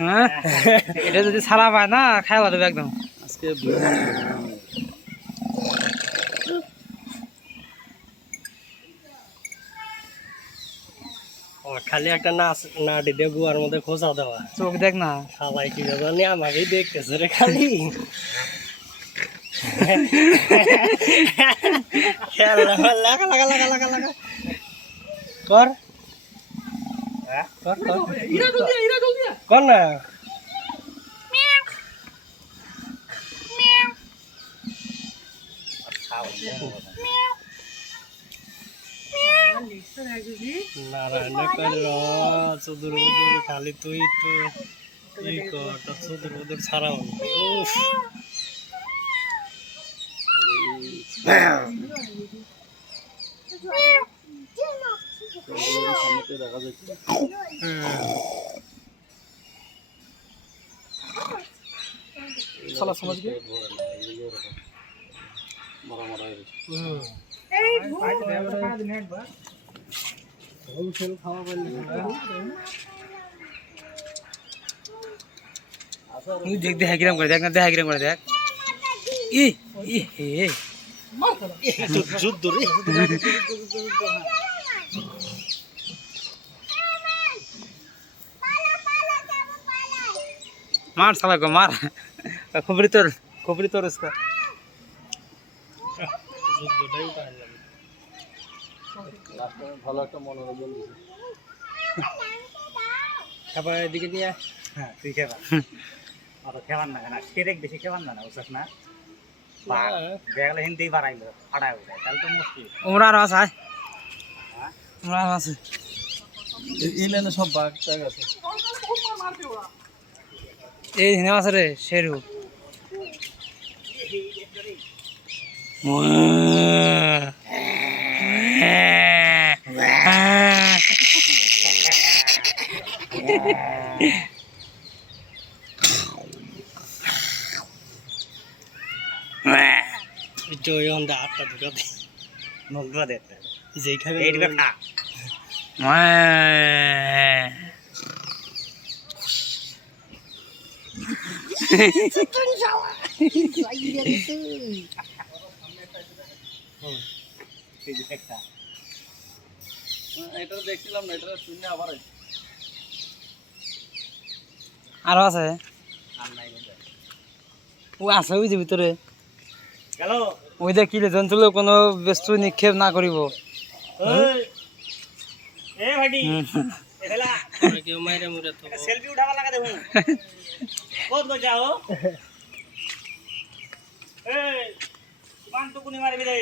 হ্যাঁ এটা যদি ছাড়া পায় না খাওয়া দেবে একদম আজকে খালি একটা নাটি দিয়ে গুয়ার মধ্যে খোঁচা দেওয়া চোখ দেখ না সবাই কি জানি আমাকেই দেখতেছে রে খালি কর কর না নারায়ণ চুদুর উদুর খালি তুই একটু ই কর তোর চুদুর উদুর ছাড়াও দেখা যাচ্ছে চলো সমাজ কি মারা মারা হোলসেল খাওয়া বললে দেখ দেখা কিরম করে দেখ না দেখা কিরম করে দেখ ই ই হে যুদ্ধ রে मार साला को मार खोपड़ी तोड़ उसका ভালো একটা মনোরঞ্জন দিছে খাবার এদিকে দিয়ে হ্যাঁ তুই খেবা অত খেবার না কেন সেরেক বেশি খেবার না বুঝছিস না দেখলে হিন্দি বাড়াইলো ফাটাই উঠে তাহলে তো মুশকিল उमरा रस है उमरा रस এই লাইনে সব বাঘ টাগ আছে ए हिने मास रे शेरू একটু ওই অন্ধা হাতটা ঢুকাতে মুখ ধোয়া দে যেখানে এইটা খা এটা দেখছিলাম না এটা শুনে আবার আরো আছে ও আছে ওই যে ভিতরে গেল ওই যে কিলে জন্তুলো কোনো বস্তু নিক্ষেপ না করিব এ ভাইটি এলা কেউ মাইরা মুরে তো সেলফি উঠাবা লাগা দেখুন কত কই যাও এই মান তো কোনি মারবি রে